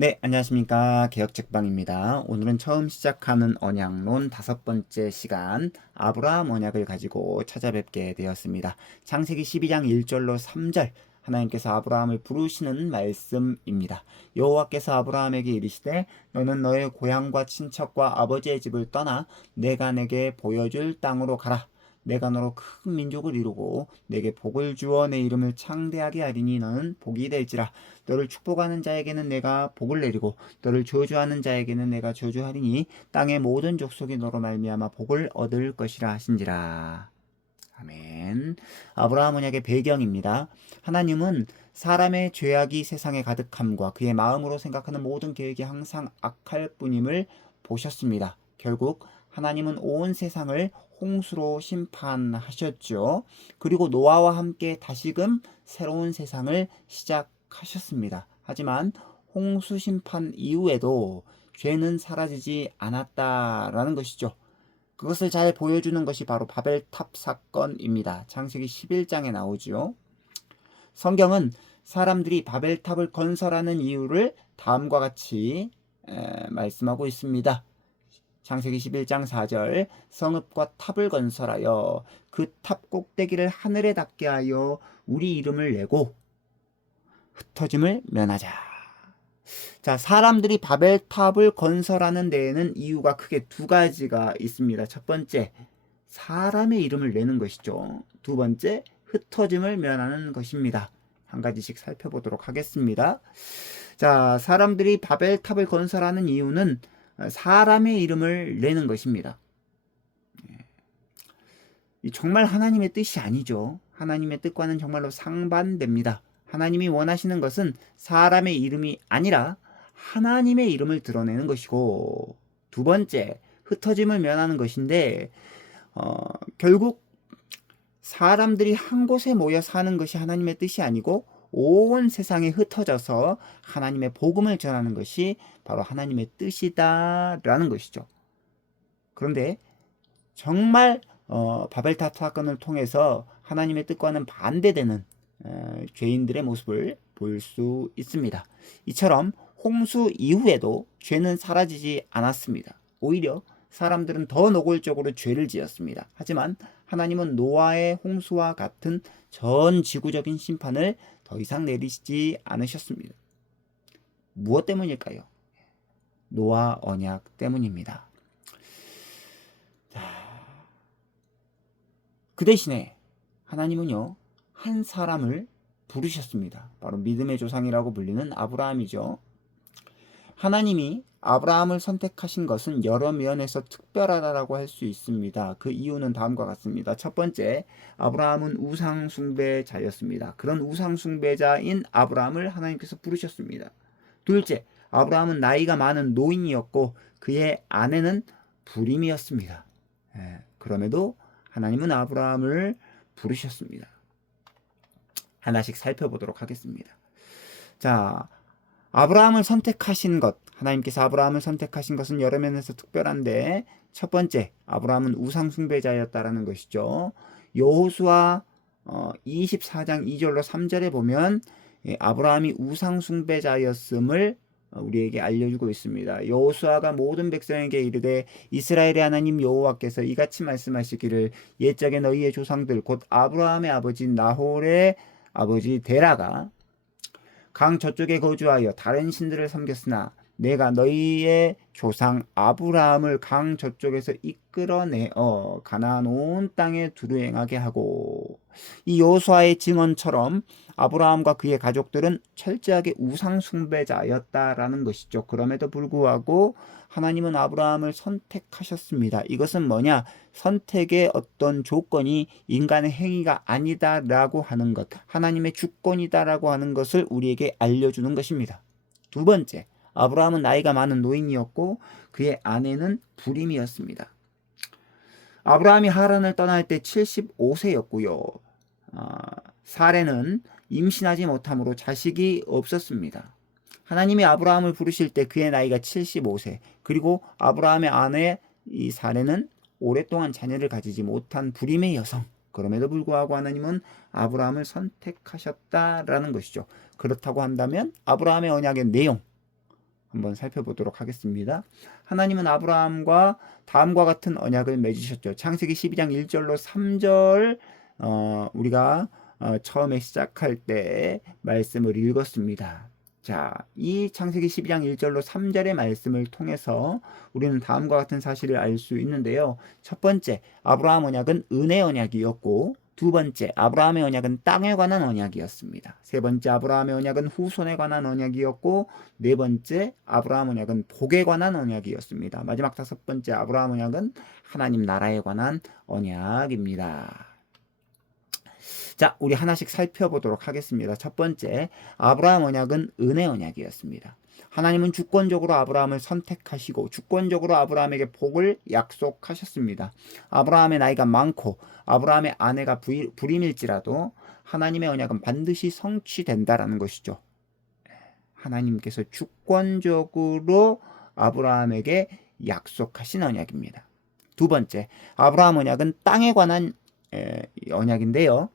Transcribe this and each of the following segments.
네, 안녕하십니까. 개혁책방입니다. 오늘은 처음 시작하는 언약론 5번째 시간 아브라함 언약을 가지고 찾아뵙게 되었습니다. 창세기 12장 1절로 3절 하나님께서 아브라함을 부르시는 말씀입니다. 여호와께서 아브라함에게 이르시되 너는 너의 고향과 친척과 아버지의 집을 떠나 내가 내게 보여줄 땅으로 가라. 내가 너로 큰 민족을 이루고 내게 복을 주어 내 이름을 창대하게 하리니 너는 복이 될지라. 너를 축복하는 자에게는 내가 복을 내리고 너를 저주하는 자에게는 내가 저주하리니 땅의 모든 족속이 너로 말미암아 복을 얻을 것이라 하신지라. 아멘. 아브라함 언약의 배경입니다. 하나님은 사람의 죄악이 세상에 가득함과 그의 마음으로 생각하는 모든 계획이 항상 악할 뿐임을 보셨습니다. 결국 하나님은 온 세상을 홍수로 심판하셨죠. 그리고 노아와 함께 다시금 새로운 세상을 시작하셨습니다. 하지만 홍수 심판 이후에도 죄는 사라지지 않았다라는 것이죠. 그것을 잘 보여주는 것이 바로 바벨탑 사건입니다. 창세기 11장에 나오지요. 성경은 사람들이 바벨탑을 건설하는 이유를 다음과 같이 말씀하고 있습니다. 창세기 11장 4절 성읍과 탑을 건설하여 그 탑 꼭대기를 하늘에 닿게 하여 우리 이름을 내고 흩어짐을 면하자. 자, 사람들이 바벨탑을 건설하는 데에는 이유가 크게 두 가지가 있습니다. 첫 번째, 사람의 이름을 내는 것이죠. 두 번째, 흩어짐을 면하는 것입니다. 한 가지씩 살펴보도록 하겠습니다. 자, 사람들이 바벨탑을 건설하는 이유는 사람의 이름을 내는 것입니다. 정말 하나님의 뜻이 아니죠. 하나님의 뜻과는 정말로 상반됩니다. 하나님이 원하시는 것은 사람의 이름이 아니라 하나님의 이름을 드러내는 것이고, 두 번째, 흩어짐을 면하는 것인데 결국 사람들이 한 곳에 모여 사는 것이 하나님의 뜻이 아니고 온 세상에 흩어져서 하나님의 복음을 전하는 것이 바로 하나님의 뜻이다라는 것이죠. 그런데 정말 바벨탑 사건을 통해서 하나님의 뜻과는 반대되는 죄인들의 모습을 볼 수 있습니다. 이처럼 홍수 이후에도 죄는 사라지지 않았습니다. 오히려 사람들은 더 노골적으로 죄를 지었습니다. 하지만 하나님은 노아의 홍수와 같은 전 지구적인 심판을 더 이상 내리시지 않으셨습니다. 무엇 때문일까요? 노아 언약 때문입니다. 그 대신에 하나님은요, 한 사람을 부르셨습니다. 바로 믿음의 조상이라고 불리는 아브라함이죠. 하나님이 아브라함을 선택하신 것은 여러 면에서 특별하다라고 할 수 있습니다. 그 이유는 다음과 같습니다. 첫 번째, 아브라함은 우상 숭배자였습니다. 그런 우상 숭배자인 아브라함을 하나님께서 부르셨습니다. 둘째, 아브라함은 나이가 많은 노인이었고 그의 아내는 불임이었습니다. 그럼에도 하나님은 아브라함을 부르셨습니다. 하나씩 살펴보도록 하겠습니다. 자, 아브라함을 선택하신 것, 하나님께서 아브라함을 선택하신 것은 여러 면에서 특별한데, 첫 번째, 아브라함은 우상 숭배자였다라는 것이죠. 여호수아 24장 2절로 3절에 보면 아브라함이 우상 숭배자였음을 우리에게 알려주고 있습니다. 여호수아가 모든 백성에게 이르되 이스라엘의 하나님 여호와께서 이같이 말씀하시기를 옛적에 너희의 조상들 곧 아브라함의 아버지 나홀의 아버지 데라가 강 저쪽에 거주하여 다른 신들을 섬겼으나 내가 너희의 조상 아브라함을 강 저쪽에서 이끌어내어 가나안 온 땅에 두루 행하게 하고, 이 여호수아의 증언처럼 아브라함과 그의 가족들은 철저하게 우상 숭배자였다라는 것이죠. 그럼에도 불구하고 하나님은 아브라함을 선택하셨습니다. 이것은 뭐냐? 선택의 어떤 조건이 인간의 행위가 아니다라고 하는 것, 하나님의 주권이다라고 하는 것을 우리에게 알려주는 것입니다. 두 번째, 아브라함은 나이가 많은 노인이었고 그의 아내는 불임이었습니다. 아브라함이 하란을 떠날 때 75세였고요. 사레는 임신하지 못함으로 자식이 없었습니다. 하나님이 아브라함을 부르실 때 그의 나이가 75세, 그리고 아브라함의 아내 이 사레는 오랫동안 자녀를 가지지 못한 불임의 여성. 그럼에도 불구하고 하나님은 아브라함을 선택하셨다라는 것이죠. 그렇다고 한다면 아브라함의 언약의 내용, 한번 살펴보도록 하겠습니다. 하나님은 아브라함과 다음과 같은 언약을 맺으셨죠. 창세기 12장 1절로 3절 우리가 처음에 시작할 때 말씀을 읽었습니다. 자, 이 창세기 12장 1절로 3절의 말씀을 통해서 우리는 다음과 같은 사실을 알 수 있는데요. 첫 번째, 아브라함 언약은 은혜 언약이었고, 두 번째, 아브라함의 언약은 땅에 관한 언약이었습니다. 세 번째, 아브라함의 언약은 후손에 관한 언약이었고, 네 번째, 아브라함 언약은 복에 관한 언약이었습니다. 마지막 다섯 번째, 아브라함 언약은 하나님 나라에 관한 언약입니다. 자, 우리 하나씩 살펴보도록 하겠습니다. 첫 번째, 아브라함 언약은 은혜 언약이었습니다. 하나님은 주권적으로 아브라함을 선택하시고 주권적으로 아브라함에게 복을 약속하셨습니다. 아브라함의 나이가 많고 아브라함의 아내가 불임일지라도 하나님의 언약은 반드시 성취된다라는 것이죠. 하나님께서 주권적으로 아브라함에게 약속하신 언약입니다. 두 번째, 아브라함 언약은 땅에 관한 언약인데요.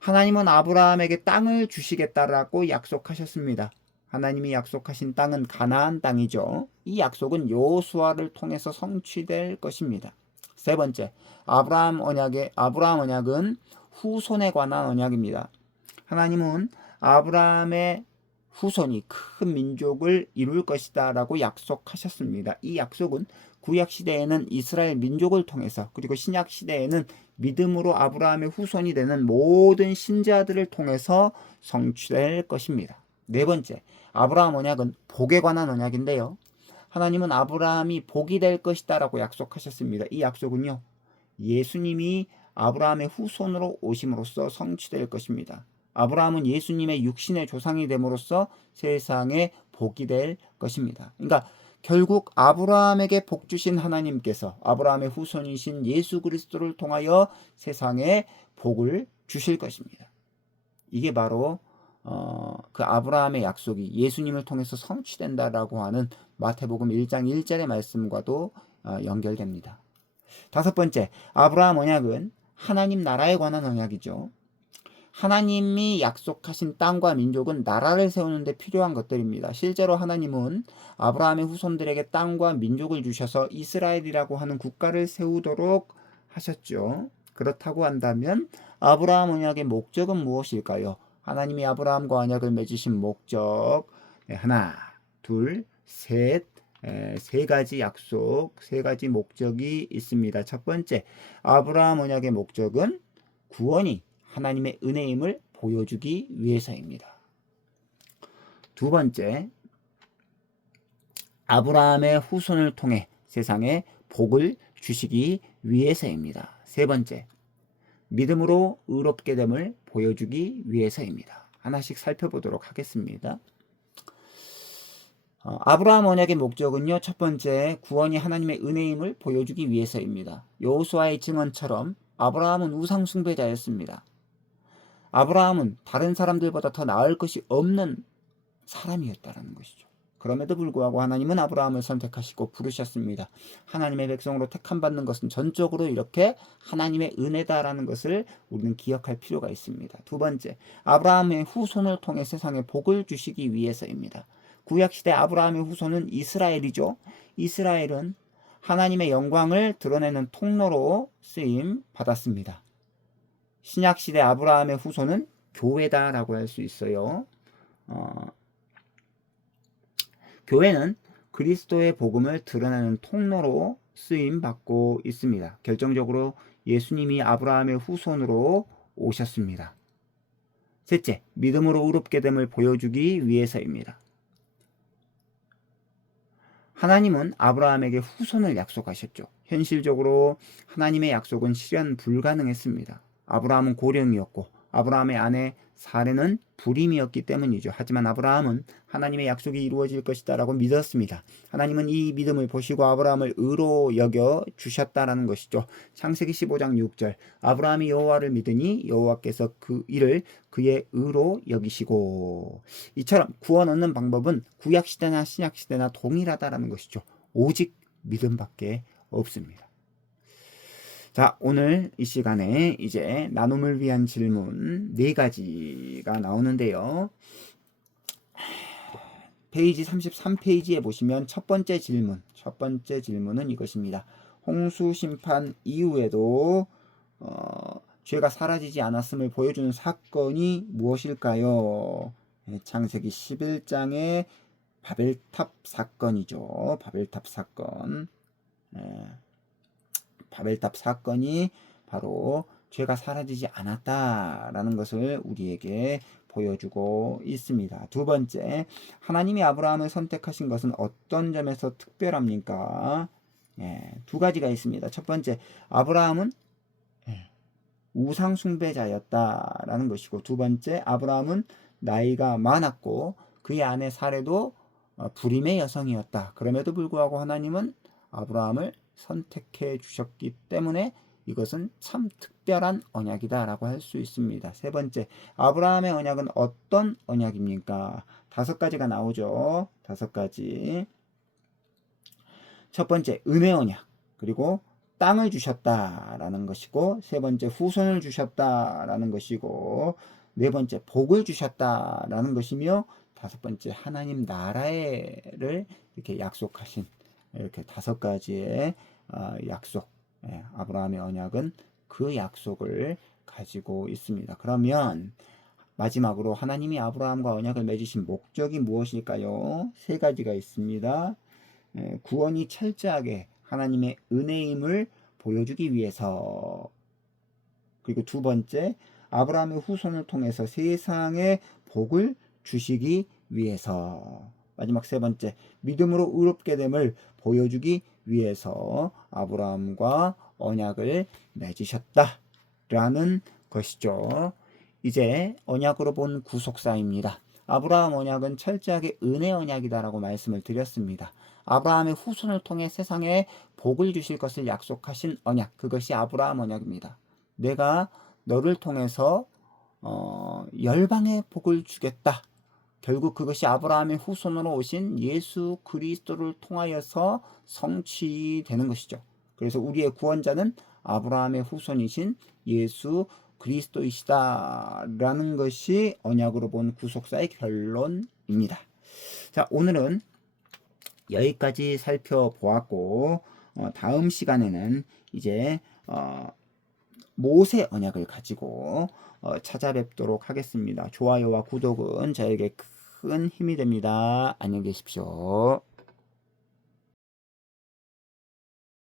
하나님은 아브라함에게 땅을 주시겠다라고 약속하셨습니다. 하나님이 약속하신 땅은 가나안 땅이죠. 이 약속은 여호수아를 통해서 성취될 것입니다. 세 번째, 아브라함 언약은 후손에 관한 언약입니다. 하나님은 아브라함의 후손이 큰 민족을 이룰 것이다 라고 약속하셨습니다. 이 약속은 구약 시대에는 이스라엘 민족을 통해서, 그리고 신약 시대에는 믿음으로 아브라함의 후손이 되는 모든 신자들을 통해서 성취될 것입니다. 네 번째, 아브라함 언약은 복에 관한 언약인데요. 하나님은 아브라함이 복이 될 것이다 라고 약속하셨습니다. 이 약속은요, 예수님이 아브라함의 후손으로 오심으로써 성취될 것입니다. 아브라함은 예수님의 육신의 조상이 됨으로써 세상에 복이 될 것입니다. 그러니까 결국 아브라함에게 복 주신 하나님께서 아브라함의 후손이신 예수 그리스도를 통하여 세상에 복을 주실 것입니다. 이게 바로 그 아브라함의 약속이 예수님을 통해서 성취된다라고 하는 마태복음 1장 1절의 말씀과도 연결됩니다. 다섯 번째, 아브라함 언약은 하나님 나라에 관한 언약이죠. 하나님이 약속하신 땅과 민족은 나라를 세우는 데 필요한 것들입니다. 실제로 하나님은 아브라함의 후손들에게 땅과 민족을 주셔서 이스라엘이라고 하는 국가를 세우도록 하셨죠. 그렇다고 한다면 아브라함 언약의 목적은 무엇일까요? 하나님이 아브라함과 언약을 맺으신 목적, 하나, 둘, 셋, 세 가지 약속, 세 가지 목적이 있습니다. 첫 번째, 아브라함 언약의 목적은 구원이 하나님의 은혜임을 보여주기 위해서입니다. 두 번째, 아브라함의 후손을 통해 세상에 복을 주시기 위해서입니다. 세 번째, 믿음으로 의롭게 됨을 보여주기 위해서입니다. 하나씩 살펴보도록 하겠습니다. 아브라함 언약의 목적은요, 첫 번째, 구원이 하나님의 은혜임을 보여주기 위해서입니다. 여호수아의 증언처럼 아브라함은 우상 숭배자였습니다. 아브라함은 다른 사람들보다 더 나을 것이 없는 사람이었다는 것이죠. 그럼에도 불구하고 하나님은 아브라함을 선택하시고 부르셨습니다. 하나님의 백성으로 택함받는 것은 전적으로 이렇게 하나님의 은혜다라는 것을 우리는 기억할 필요가 있습니다. 두 번째, 아브라함의 후손을 통해 세상에 복을 주시기 위해서입니다. 구약시대 아브라함의 후손은 이스라엘이죠. 이스라엘은 하나님의 영광을 드러내는 통로로 쓰임 받았습니다. 신약시대 아브라함의 후손은 교회다라고 할 수 있어요. 교회는 그리스도의 복음을 드러내는 통로로 쓰임받고 있습니다. 결정적으로 예수님이 아브라함의 후손으로 오셨습니다. 셋째, 믿음으로 의롭게 됨을 보여주기 위해서입니다. 하나님은 아브라함에게 후손을 약속하셨죠. 현실적으로 하나님의 약속은 실현 불가능했습니다. 아브라함은 고령이었고 아브라함의 아내 사레는 불임이었기 때문이죠. 하지만 아브라함은 하나님의 약속이 이루어질 것이다 라고 믿었습니다. 하나님은 이 믿음을 보시고 아브라함을 의로 여겨 주셨다라는 것이죠. 창세기 15장 6절, 아브라함이 여호와를 믿으니 여호와께서 그 일을 그의 의로 여기시고, 이처럼 구원 얻는 방법은 구약시대나 신약시대나 동일하다라는 것이죠. 오직 믿음밖에 없습니다. 자, 오늘 이 시간에 이제 나눔을 위한 질문 4가지가 나오는데요. 페이지 33페이지에 보시면 첫 번째 질문은 이것입니다. 홍수 심판 이후에도 죄가 사라지지 않았음을 보여주는 사건이 무엇일까요? 창세기 11장의 바벨탑 사건이죠. 바벨탑 사건. 바벨탑 사건이 바로 죄가 사라지지 않았다라는 것을 우리에게 보여주고 있습니다. 두 번째, 하나님이 아브라함을 선택하신 것은 어떤 점에서 특별합니까? 두 가지가 있습니다. 첫 번째, 아브라함은 우상 숭배자였다라는 것이고, 두 번째, 아브라함은 나이가 많았고 그의 아내 사레도 불임의 여성이었다. 그럼에도 불구하고 하나님은 아브라함을 선택해 주셨기 때문에 이것은 참 특별한 언약이다라고 할 수 있습니다. 세 번째, 아브라함의 언약은 어떤 언약입니까? 5가지가 나오죠. 5가지. 첫 번째, 은혜 언약. 그리고 땅을 주셨다라는 것이고, 세 번째, 후손을 주셨다라는 것이고, 네 번째, 복을 주셨다라는 것이며, 5번째, 하나님 나라를 이렇게 약속하신 이렇게 5가지의 약속. 아브라함의 언약은 그 약속을 가지고 있습니다. 그러면 마지막으로 하나님이 아브라함과 언약을 맺으신 목적이 무엇일까요? 3가지가 있습니다. 구원이 철저하게 하나님의 은혜임을 보여주기 위해서, 그리고 두 번째, 아브라함의 후손을 통해서 세상에 복을 주시기 위해서, 마지막 세 번째, 믿음으로 의롭게 됨을 보여주기 위해서 아브라함과 언약을 맺으셨다라는 것이죠. 이제 언약으로 본 구속사입니다. 아브라함 언약은 철저하게 은혜 언약이다라고 말씀을 드렸습니다. 아브라함의 후손을 통해 세상에 복을 주실 것을 약속하신 언약, 그것이 아브라함 언약입니다. 내가 너를 통해서 열방의 복을 주겠다. 결국 그것이 아브라함의 후손으로 오신 예수 그리스도를 통하여서 성취되는 것이죠. 그래서 우리의 구원자는 아브라함의 후손이신 예수 그리스도이시다라는 것이 언약으로 본 구속사의 결론입니다. 자, 오늘은 여기까지 살펴보았고, 다음 시간에는 이제 모세 언약을 가지고 찾아뵙도록 하겠습니다. 좋아요와 구독은 저에게 큰 힘이 됩니다. 안녕히 계십시오.